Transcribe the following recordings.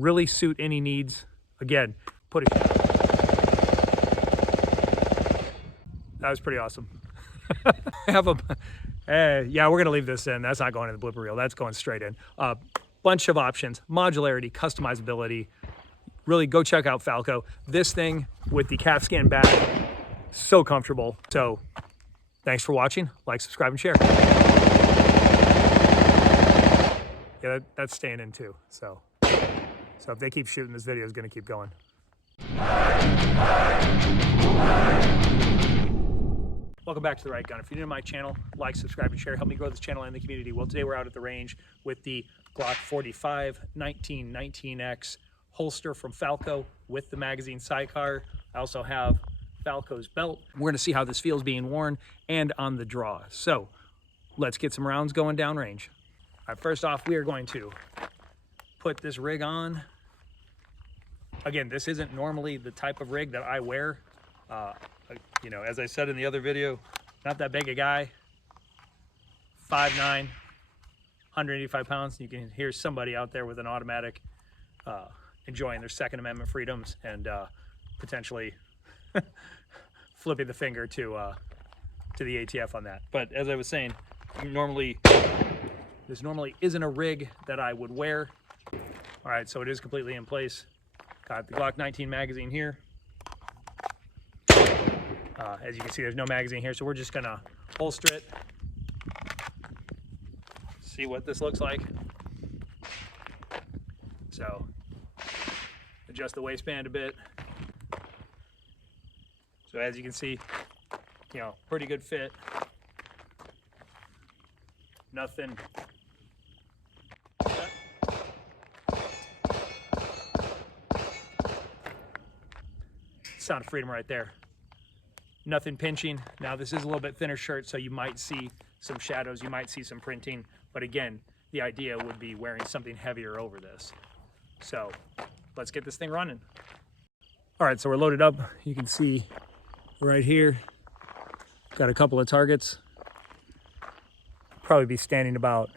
really suit any needs. Again, put it. That was pretty awesome. Have a, yeah, we're gonna leave this in. That's not going in the blooper reel. That's going straight in. Bunch of options, modularity, customizability. Really go check out Falco. This thing with the calf skin back, so comfortable. So thanks for watching. Like, subscribe, and share. Yeah, that's staying in too. So if they keep shooting, this video is gonna keep going. Welcome back to The Right Gun. If you're new to my channel, like, subscribe, and share. Help me grow this channel and the community. Well, today we're out at the range with the Glock 45 1919X holster from Falco with the magazine sidecar. I also have Falco's belt. We're gonna see how this feels being worn and on the draw. So let's get some rounds going downrange. All right, first off, we are going to put this rig on. Again, this isn't normally the type of rig that I wear. You know, as I said in the other video, not that big a guy, 5'9", 185 pounds. You can hear somebody out there with an automatic enjoying their Second Amendment freedoms and potentially flipping the finger to the ATF on that. But as I was saying, this normally isn't a rig that I would wear. All right, so it is completely in place. Got the Glock 19 magazine here. As you can see, there's no magazine here, so we're just gonna holster it, see what this looks like. So adjust the waistband a bit. So as you can see, you know, pretty good fit. Nothing. Sound of freedom right there. Nothing pinching. Now this is a little bit thinner shirt, so you might see some shadows, you might see some printing, but again, the idea would be wearing something heavier over this. So let's get this thing running. All right, so we're loaded up. You can see right here, got a couple of targets. Probably be standing about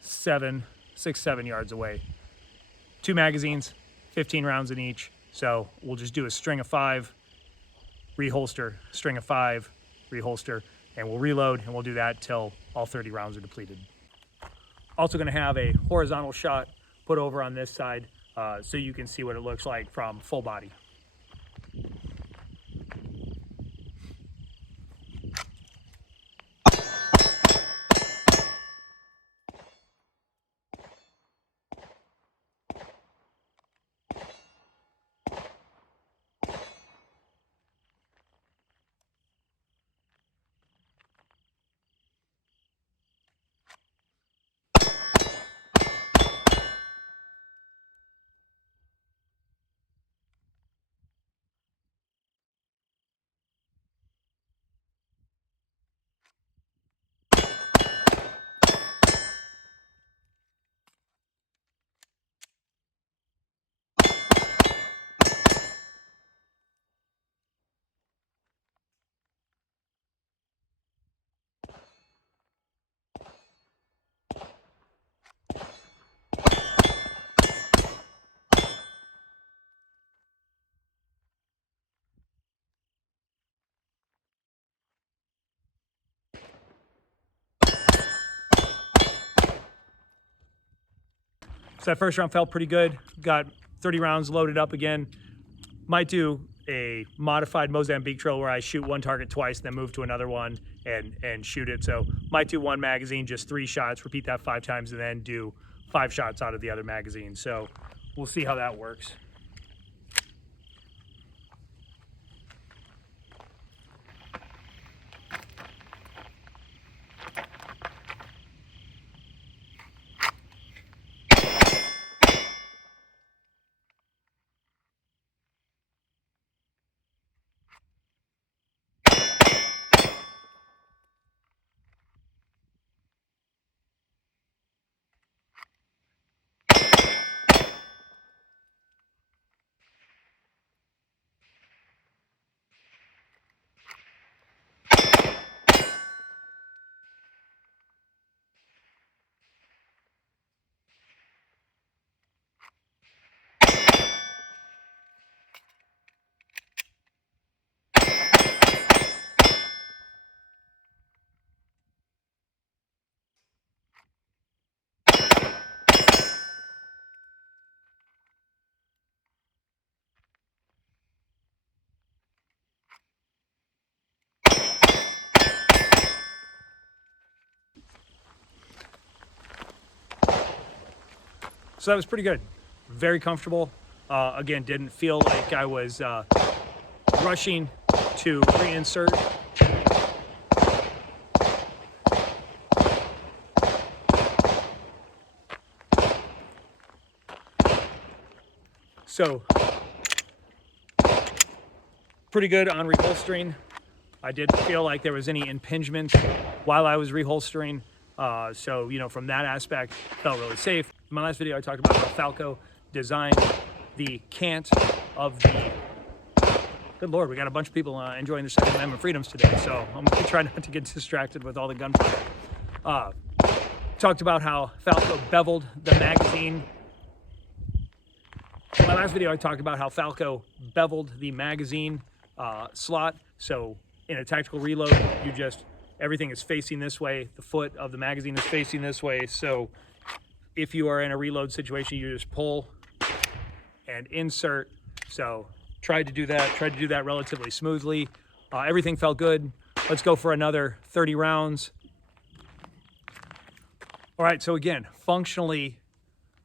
6, 7 yards away. 2 magazines, 15 rounds in each. So we'll just do a string of 5, reholster, string of 5, reholster, and we'll reload, and we'll do that till all 30 rounds are depleted. Also gonna have a horizontal shot put over on this side so you can see what it looks like from full body. So that first round felt pretty good. Got 30 rounds loaded up again. Might do a modified Mozambique drill where I shoot one target twice, then move to another one and shoot it. So might do one magazine, just 3 shots, repeat that 5 times, and then do 5 shots out of the other magazine. So we'll see how that works. So that was pretty good. Very comfortable. Again, didn't feel like I was rushing to reinsert. So pretty good on reholstering. I didn't feel like there was any impingement while I was reholstering. So, you know, from that aspect, felt really safe. In my last video, I talked about how Falco designed the cant of the... Good Lord, we got a bunch of people enjoying their Second Amendment freedoms today, so I'm gonna try not to get distracted with all the gunfire. Talked about how Falco beveled the magazine. In my last video, I talked about how Falco beveled the magazine slot. So in a tactical reload, everything is facing this way. The foot of the magazine is facing this way. So if you are in a reload situation, you just pull and insert. So tried to do that relatively smoothly. Everything felt good. Let's go for another 30 rounds. All right, so again, functionally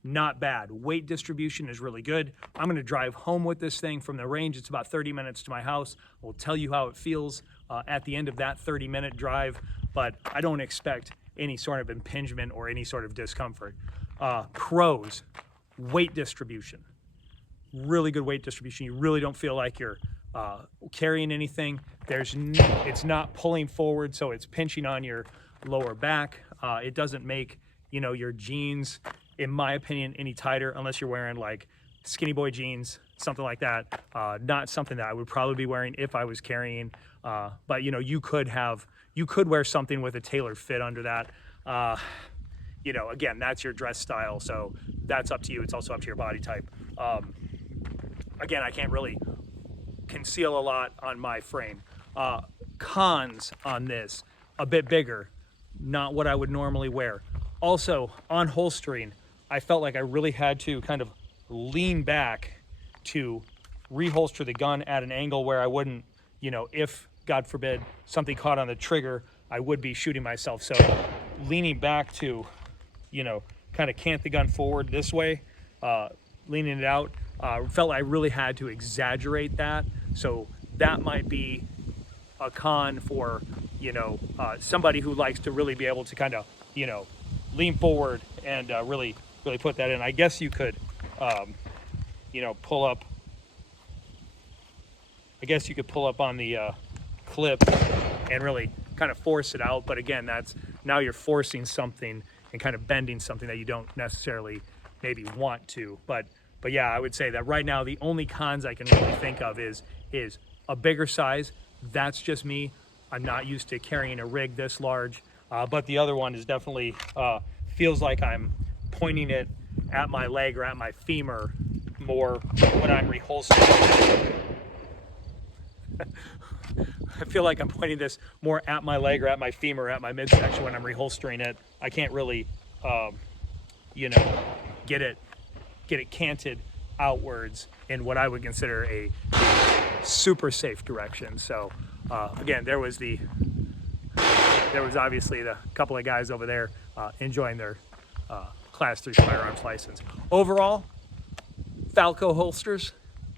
not bad. Weight distribution is really good. I'm gonna drive home with this thing from the range. It's about 30 minutes to my house. I'll tell you how it feels at the end of that 30-minute drive, but I don't expect any sort of impingement or any sort of discomfort. Pros, weight distribution. Really good weight distribution. You really don't feel like you're carrying anything. It's not pulling forward, so it's pinching on your lower back. It doesn't make, you know, your jeans, in my opinion, any tighter unless you're wearing like skinny boy jeans, something like that. Not something that I would probably be wearing if I was carrying, but you know, you could wear something with a tailored fit under that. You know, again, that's your dress style, so that's up to you. It's also up to your body type. Again, I can't really conceal a lot on my frame. Cons on this, a bit bigger, not what I would normally wear. Also, on holstering, I felt like I really had to kind of lean back to reholster the gun at an angle where I wouldn't, you know, if, God forbid, something caught on the trigger, I would be shooting myself. So leaning back to, you know, kind of cant the gun forward this way, leaning it out, felt I really had to exaggerate that. So that might be a con for, you know, somebody who likes to really be able to kind of, you know, lean forward and really put that in. I guess you could, you know, pull up. I guess you could pull up on the clip and really kind of force it out. But again, now you're forcing something and kind of bending something that you don't necessarily maybe want to. But yeah, I would say that right now the only cons I can really think of is a bigger size. That's just me. I'm not used to carrying a rig this large. But the other one is definitely feels like I'm pointing it at my leg or at my femur more when I'm reholstering. I feel like I'm pointing this more at my leg or at my femur, at my midsection when I'm reholstering it. I can't really, you know, get it canted outwards in what I would consider a super safe direction. So again, there was obviously the couple of guys over there enjoying their Class 3 firearms license. Overall, Falco holsters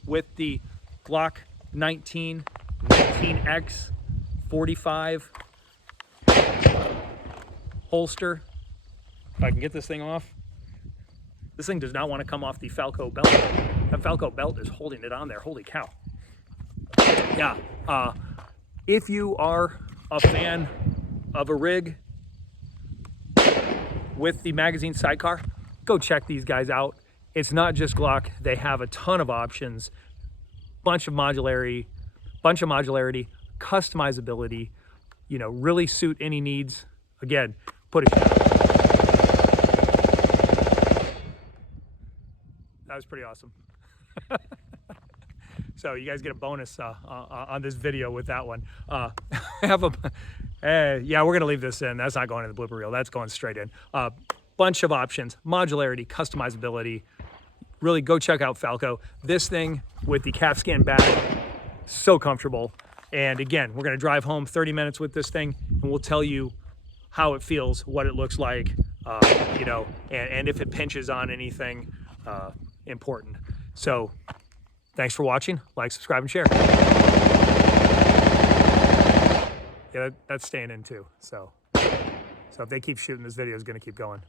with the Glock 19X 45 holster. If I can get this thing off. This thing does not want to come off the Falco belt. That Falco belt is holding it on there. Holy cow. Yeah. If you are a fan of a rig with the magazine sidecar, go check these guys out. It's not just Glock. They have a ton of options, bunch of modularity, customizability, you know, really suit any needs. Again, put it. That was pretty awesome. So you guys get a bonus on this video with that one. Yeah, we're gonna leave this in. That's not going in the blooper reel. That's going straight in. Bunch of options, modularity, customizability. Really go check out Falco. This thing with the calfskin bag, so comfortable. And again, we're gonna drive home 30 minutes with this thing and we'll tell you how it feels, what it looks like, you know, and if it pinches on anything important. So thanks for watching. Like, subscribe, and share. Yeah, that's staying in too. So if they keep shooting, this video is going to keep going.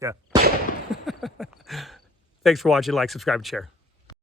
Yeah. Thanks for watching. Like, subscribe, and share.